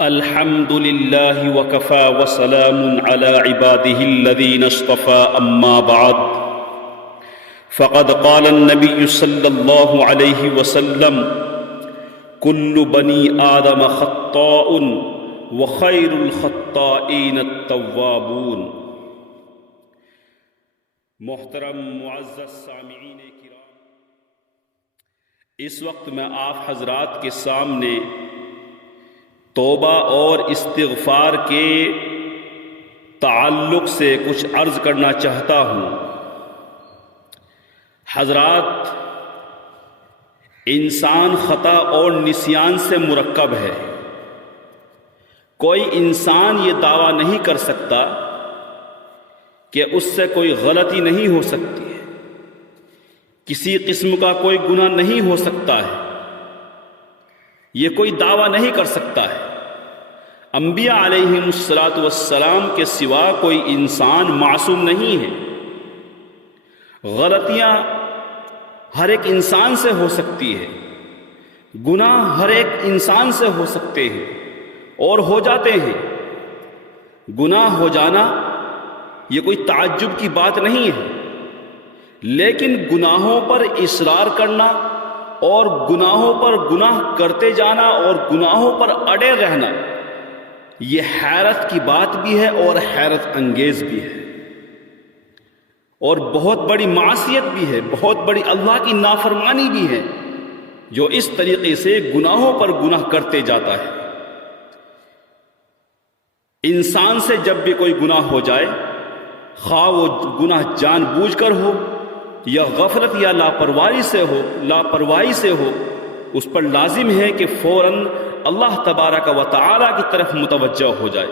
الحمد لله وكفى وسلام على عباده الذين اصطفى أما بعد فقد قال النبي صلى الله عليه وسلم كل بني آدم خطاء وخير الخطائين التوابون۔ محترم معزز سامعین کرام، اس وقت میں آپ حضرات کے سامنے توبہ اور استغفار کے تعلق سے کچھ عرض کرنا چاہتا ہوں۔ حضرات، انسان خطا اور نسیان سے مرکب ہے۔ کوئی انسان یہ دعویٰ نہیں کر سکتا کہ اس سے کوئی غلطی نہیں ہو سکتی ہے، کسی قسم کا کوئی گناہ نہیں ہو سکتا ہے، یہ کوئی دعویٰ نہیں کر سکتا ہے۔ انبیاء علیہم السلام کے سوا کوئی انسان معصوم نہیں ہے۔ غلطیاں ہر ایک انسان سے ہو سکتی ہے، گناہ ہر ایک انسان سے ہو سکتے ہیں اور ہو جاتے ہیں۔ گناہ ہو جانا یہ کوئی تعجب کی بات نہیں ہے، لیکن گناہوں پر اصرار کرنا اور گناہوں پر گناہ کرتے جانا اور گناہوں پر اڑے رہنا، یہ حیرت کی بات بھی ہے اور حیرت انگیز بھی ہے، اور بہت بڑی معصیت بھی ہے، بہت بڑی اللہ کی نافرمانی بھی ہے جو اس طریقے سے گناہوں پر گناہ کرتے جاتا ہے۔ انسان سے جب بھی کوئی گناہ ہو جائے، خواہ وہ گناہ جان بوجھ کر ہو یا غفلت یا لاپرواہی سے ہو، اس پر لازم ہے کہ فوراً اللہ تبارک و تعالی کی طرف متوجہ ہو جائے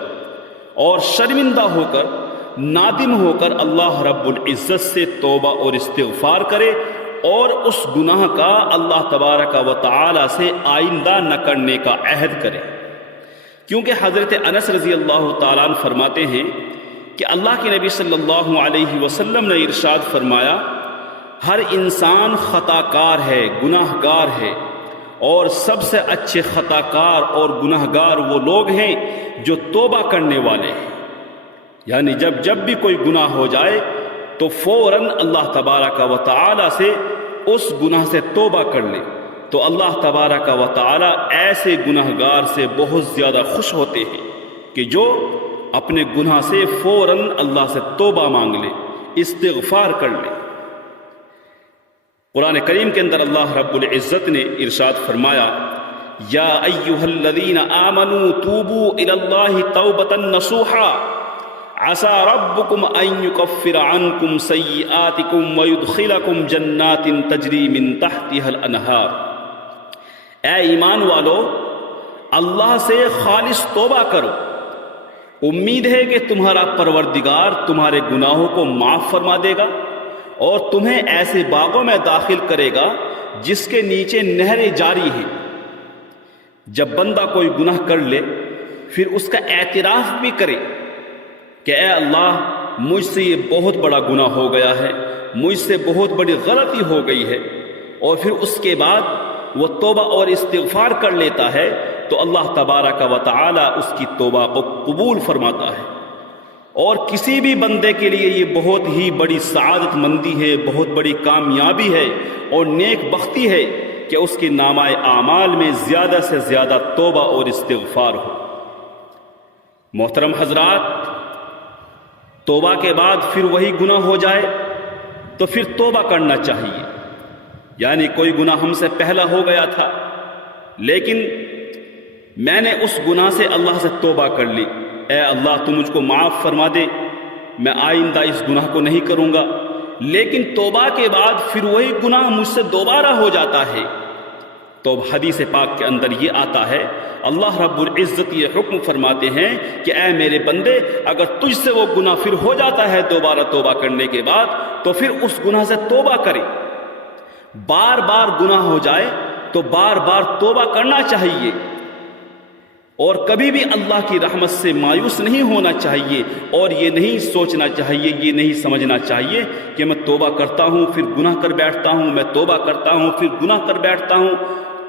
اور شرمندہ ہو کر، نادم ہو کر اللہ رب العزت سے توبہ اور استغفار کرے اور اس گناہ کا اللہ تبارک و تعالی سے آئندہ نہ کرنے کا عہد کرے۔ کیونکہ حضرت انس رضی اللہ تعالیٰ عنہ فرماتے ہیں کہ اللہ کے نبی صلی اللہ علیہ وسلم نے ارشاد فرمایا، ہر انسان خطا کار ہے، گناہ گار ہے، اور سب سے اچھے خطا کار اور گناہ گار وہ لوگ ہیں جو توبہ کرنے والے ہیں۔ یعنی جب بھی کوئی گناہ ہو جائے تو فوراً اللہ تبارک و تعالی سے اس گناہ سے توبہ کر لے، تو اللہ تبارک و تعالی ایسے گناہ گار سے بہت زیادہ خوش ہوتے ہیں کہ جو اپنے گناہ سے فوراً اللہ سے توبہ مانگ لے، استغفار کر لے۔ قرآن کریم کے اندر اللہ رب العزت نے ارشاد فرمایا، یا ایھا الذین آمنوا توبوا الی اللہ توبۃ نصوحا عسى ربکم ان یکفر عنکم سیئاتکم ویدخلکم جنات تجری من تحتها الانہار۔ اے ایمان والو، اللہ سے خالص توبہ کرو، امید ہے کہ تمہارا پروردگار تمہارے گناہوں کو معاف فرما دے گا اور تمہیں ایسے باغوں میں داخل کرے گا جس کے نیچے نہریں جاری ہیں۔ جب بندہ کوئی گناہ کر لے، پھر اس کا اعتراف بھی کرے کہ اے اللہ، مجھ سے یہ بہت بڑا گناہ ہو گیا ہے، مجھ سے بہت بڑی غلطی ہو گئی ہے، اور پھر اس کے بعد وہ توبہ اور استغفار کر لیتا ہے، تو اللہ تبارک و تعالی اس کی توبہ کو قبول فرماتا ہے۔ اور کسی بھی بندے کے لیے یہ بہت ہی بڑی سعادت مندی ہے، بہت بڑی کامیابی ہے اور نیک بختی ہے کہ اس کے نامہ اعمال میں زیادہ سے زیادہ توبہ اور استغفار ہو۔ محترم حضرات، توبہ کے بعد پھر وہی گناہ ہو جائے تو پھر توبہ کرنا چاہیے۔ یعنی کوئی گناہ ہم سے پہلا ہو گیا تھا، لیکن میں نے اس گناہ سے اللہ سے توبہ کر لی، اے اللہ تو مجھ کو معاف فرما دے، میں آئندہ اس گناہ کو نہیں کروں گا، لیکن توبہ کے بعد پھر وہی گناہ مجھ سے دوبارہ ہو جاتا ہے، تو حدیث پاک کے اندر یہ آتا ہے، اللہ رب العزت یہ حکم فرماتے ہیں کہ اے میرے بندے، اگر تجھ سے وہ گناہ پھر ہو جاتا ہے دوبارہ توبہ کرنے کے بعد، تو پھر اس گناہ سے توبہ کرے۔ بار بار گناہ ہو جائے تو بار بار توبہ کرنا چاہیے، اور کبھی بھی اللہ کی رحمت سے مایوس نہیں ہونا چاہیے، اور یہ نہیں سوچنا چاہیے، یہ نہیں سمجھنا چاہیے کہ میں توبہ کرتا ہوں پھر گناہ کر بیٹھتا ہوں، میں توبہ کرتا ہوں پھر گناہ کر بیٹھتا ہوں،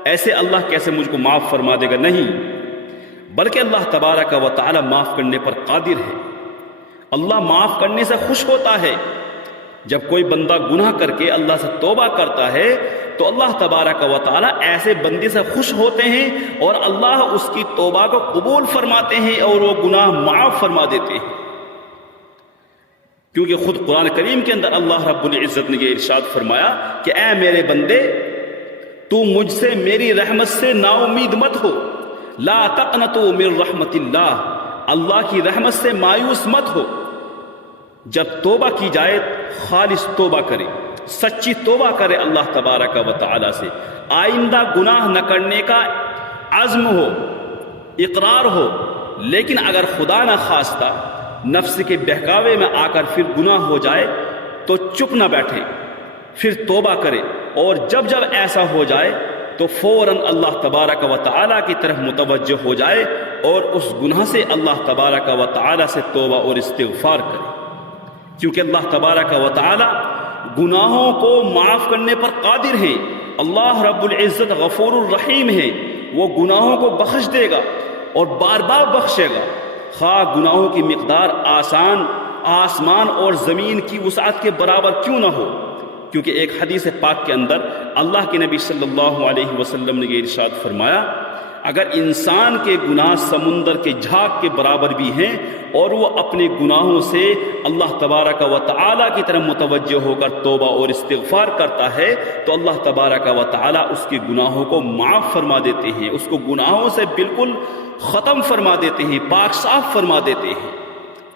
ایسے اللہ کیسے مجھ کو معاف فرما دے گا؟ نہیں، بلکہ اللہ تبارک و تعالی معاف کرنے پر قادر ہے۔ اللہ معاف کرنے سے خوش ہوتا ہے۔ جب کوئی بندہ گناہ کر کے اللہ سے توبہ کرتا ہے تو اللہ تبارک و تعالی ایسے بندے سے خوش ہوتے ہیں اور اللہ اس کی توبہ کو قبول فرماتے ہیں اور وہ گناہ معاف فرما دیتے ہیں۔ کیونکہ خود قرآن کریم کے اندر اللہ رب العزت نے یہ ارشاد فرمایا کہ اے میرے بندے، تو مجھ سے میری رحمت سے نا امید مت ہو، لا تقنطوا من رحمت اللہ کی رحمت سے مایوس مت ہو۔ جب توبہ کی جائے خالص توبہ کرے، سچی توبہ کرے اللہ تبارک و تعالی سے، آئندہ گناہ نہ کرنے کا عزم ہو، اقرار ہو، لیکن اگر خدا نہ خواستہ نفس کے بہکاوے میں آ کر پھر گناہ ہو جائے تو چپ نہ بیٹھے، پھر توبہ کرے، اور جب ایسا ہو جائے تو فوراً اللہ تبارک و تعالی کی طرف متوجہ ہو جائے اور اس گناہ سے اللہ تبارک و تعالی سے توبہ اور استغفار کرے، کیونکہ اللہ تبارک و تعالی گناہوں کو معاف کرنے پر قادر ہیں۔ اللہ رب العزت غفور الرحیم ہے، وہ گناہوں کو بخش دے گا اور بار بار بخشے گا، خواہ گناہوں کی مقدار آسمان اور زمین کی وسعت کے برابر کیوں نہ ہو۔ کیونکہ ایک حدیث پاک کے اندر اللہ کے نبی صلی اللہ علیہ وسلم نے یہ ارشاد فرمایا، اگر انسان کے گناہ سمندر کے جھاگ کے برابر بھی ہیں اور وہ اپنے گناہوں سے اللہ تبارک و تعالی کی طرف متوجہ ہو کر توبہ اور استغفار کرتا ہے تو اللہ تبارک و تعالی اس کے گناہوں کو معاف فرما دیتے ہیں، اس کو گناہوں سے بالکل ختم فرما دیتے ہیں، پاک صاف فرما دیتے ہیں۔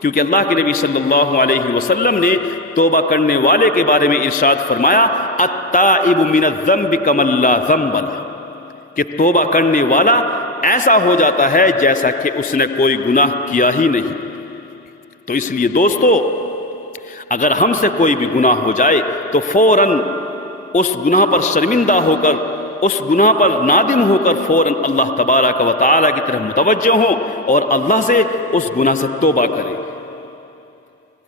کیونکہ اللہ کے نبی صلی اللہ علیہ وسلم نے توبہ کرنے والے کے بارے میں ارشاد فرمایا، التائب من الذنب کمن لا ذنب لہ، کہ توبہ کرنے والا ایسا ہو جاتا ہے جیسا کہ اس نے کوئی گناہ کیا ہی نہیں۔ تو اس لیے دوستو، اگر ہم سے کوئی بھی گناہ ہو جائے تو فوراً اس گناہ پر شرمندہ ہو کر، اس گناہ پر نادم ہو کر فوراً اللہ تبارک و تعالی کی طرف متوجہ ہوں اور اللہ سے اس گناہ سے توبہ کریں۔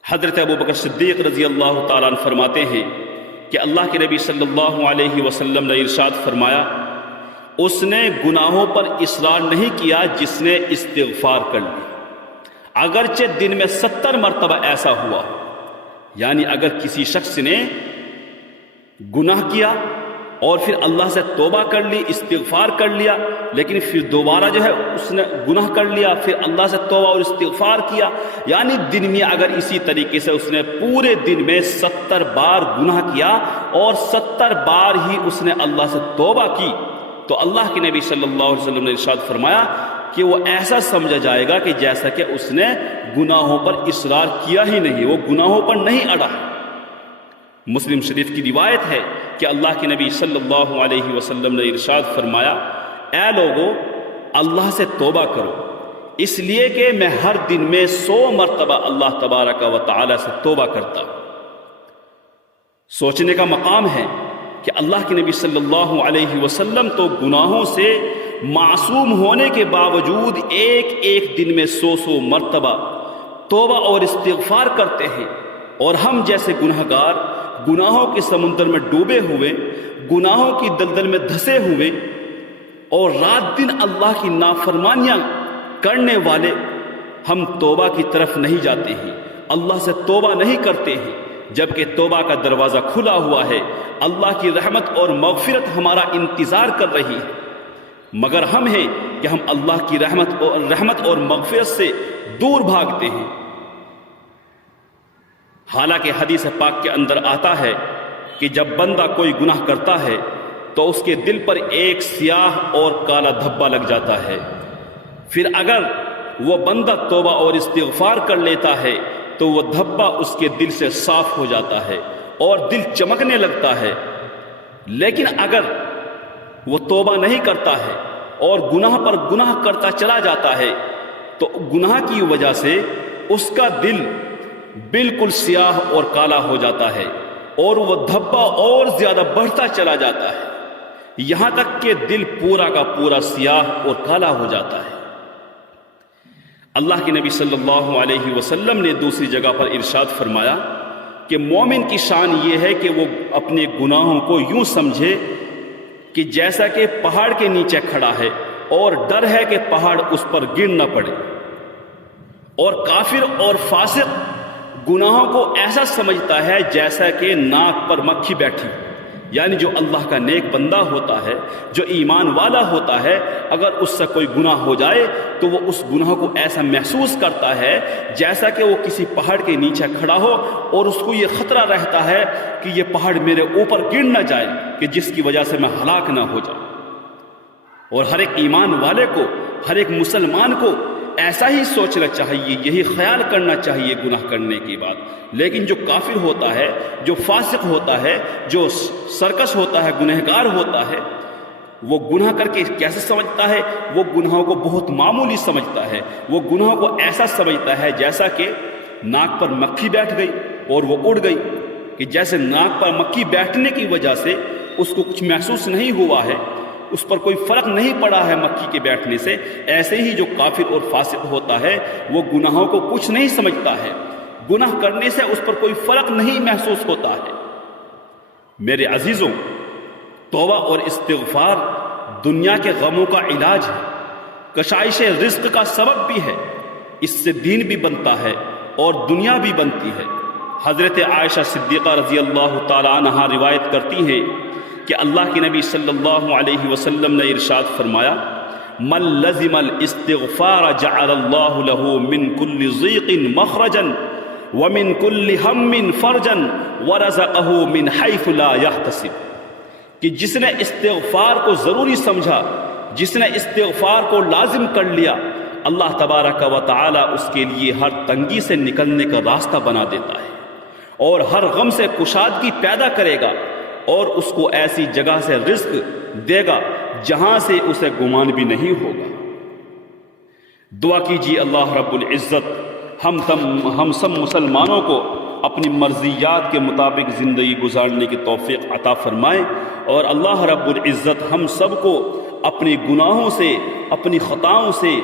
حضرت ابوبکر صدیق رضی اللہ تعالیٰ عنہ فرماتے ہیں کہ اللہ کے نبی صلی اللہ علیہ وسلم نے ارشاد فرمایا، اس نے گناہوں پر اصرار نہیں کیا جس نے استغفار کر لی، اگرچہ دن میں 70 مرتبہ ایسا ہوا۔ یعنی اگر کسی شخص نے گناہ کیا اور پھر اللہ سے توبہ کر لی، استغفار کر لیا، لیکن پھر دوبارہ اس نے گناہ کر لیا، پھر اللہ سے توبہ اور استغفار کیا، یعنی دن میں اگر اسی طریقے سے اس نے پورے دن میں 70 بار گناہ کیا اور 70 بار ہی اس نے اللہ سے توبہ کی، تو اللہ کے نبی صلی اللہ علیہ وسلم نے ارشاد فرمایا کہ وہ ایسا سمجھا جائے گا کہ جیسا کہ اس نے گناہوں پر اصرار کیا ہی نہیں، وہ گناہوں پر نہیں اڑا۔ مسلم شریف کی روایت ہے کہ اللہ کے نبی صلی اللہ علیہ وسلم نے ارشاد فرمایا، اے لوگو، اللہ سے توبہ کرو، اس لیے کہ میں ہر دن میں 100 مرتبہ اللہ تبارک و تعالی سے توبہ کرتا ہوں۔ سوچنے کا مقام ہے کہ اللہ کے نبی صلی اللہ علیہ وسلم تو گناہوں سے معصوم ہونے کے باوجود ایک دن میں 100 مرتبہ توبہ اور استغفار کرتے ہیں، اور ہم جیسے گنہگار گناہوں کے سمندر میں ڈوبے ہوئے، گناہوں کی دلدل میں دھسے ہوئے اور رات دن اللہ کی نافرمانیاں کرنے والے، ہم توبہ کی طرف نہیں جاتے ہیں، اللہ سے توبہ نہیں کرتے ہیں، جبکہ توبہ کا دروازہ کھلا ہوا ہے، اللہ کی رحمت اور مغفرت ہمارا انتظار کر رہی ہے، مگر ہم ہیں کہ ہم اللہ کی رحمت اور مغفرت سے دور بھاگتے ہیں۔ حالانکہ حدیث پاک کے اندر آتا ہے کہ جب بندہ کوئی گناہ کرتا ہے تو اس کے دل پر ایک سیاہ اور کالا دھبا لگ جاتا ہے، پھر اگر وہ بندہ توبہ اور استغفار کر لیتا ہے تو وہ دھبا اس کے دل سے صاف ہو جاتا ہے اور دل چمکنے لگتا ہے۔ لیکن اگر وہ توبہ نہیں کرتا ہے اور گناہ پر گناہ کرتا چلا جاتا ہے تو گناہ کی وجہ سے اس کا دل بالکل سیاہ اور کالا ہو جاتا ہے اور وہ دھبا اور زیادہ بڑھتا چلا جاتا ہے، یہاں تک کہ دل پورا کا پورا سیاہ اور کالا ہو جاتا ہے۔ اللہ کے نبی صلی اللہ علیہ وسلم نے دوسری جگہ پر ارشاد فرمایا کہ مومن کی شان یہ ہے کہ وہ اپنے گناہوں کو یوں سمجھے کہ جیسا کہ پہاڑ کے نیچے کھڑا ہے اور ڈر ہے کہ پہاڑ اس پر گر نہ پڑے۔ اور کافر اور فاسق گناہوں کو ایسا سمجھتا ہے جیسا کہ ناک پر مکھی بیٹھی، یعنی جو اللہ کا نیک بندہ ہوتا ہے، جو ایمان والا ہوتا ہے، اگر اس سے کوئی گناہ ہو جائے تو وہ اس گناہ کو ایسا محسوس کرتا ہے جیسا کہ وہ کسی پہاڑ کے نیچے کھڑا ہو اور اس کو یہ خطرہ رہتا ہے کہ یہ پہاڑ میرے اوپر گر نہ جائے کہ جس کی وجہ سے میں ہلاک نہ ہو جاؤں۔ اور ہر ایک ایمان والے کو، ہر ایک مسلمان کو ایسا ہی سوچنا چاہیے، یہی خیال کرنا چاہیے گناہ کرنے کے بعد۔ لیکن جو کافر ہوتا ہے، جو فاسق ہوتا ہے، جو سرکش ہوتا ہے، گنہگار ہوتا ہے، وہ گناہ کر کے کیسے سمجھتا ہے؟ وہ گناہوں کو بہت معمولی سمجھتا ہے، وہ گناہوں کو ایسا سمجھتا ہے جیسا کہ ناک پر مکھی بیٹھ گئی اور وہ اڑ گئی، کہ جیسے ناک پر مکھی بیٹھنے کی وجہ سے اس کو کچھ محسوس نہیں ہوا ہے، اس پر کوئی فرق نہیں پڑا ہے مکھی کے بیٹھنے سے، ایسے ہی جو کافر اور فاسق ہوتا ہے وہ گناہوں کو کچھ نہیں سمجھتا ہے، گناہ کرنے سے اس پر کوئی فرق نہیں محسوس ہوتا ہے۔ میرے عزیزوں، توبہ اور استغفار دنیا کے غموں کا علاج ہے، کشائش رزق کا سبب بھی ہے، اس سے دین بھی بنتا ہے اور دنیا بھی بنتی ہے۔ حضرت عائشہ صدیقہ رضی اللہ تعالی عنہا روایت کرتی ہیں کہ اللہ کے نبی صلی اللہ علیہ وسلم نے ارشاد فرمایا، من لزم الاستغفار جعل اللہ له من كل ضیق مخرجا ومن كل ہم فرجا ورزقه من حیث لا يحتسب، کہ جس نے استغفار کو ضروری سمجھا، جس نے استغفار کو لازم کر لیا، اللہ تبارک و تعالی اس کے لیے ہر تنگی سے نکلنے کا راستہ بنا دیتا ہے اور ہر غم سے کشادگی پیدا کرے گا، اور اس کو ایسی جگہ سے رزق دے گا جہاں سے اسے گمان بھی نہیں ہوگا۔ دعا کیجیے اللہ رب العزت ہم سب مسلمانوں کو اپنی مرضیات کے مطابق زندگی گزارنے کی توفیق عطا فرمائے، اور اللہ رب العزت ہم سب کو اپنے گناہوں سے، اپنی خطاؤں سے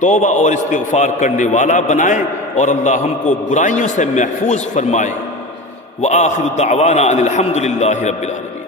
توبہ اور استغفار کرنے والا بنائے، اور اللہ ہم کو برائیوں سے محفوظ فرمائے۔ وآخر دعوانا ان الحمد للہ رب العالمین۔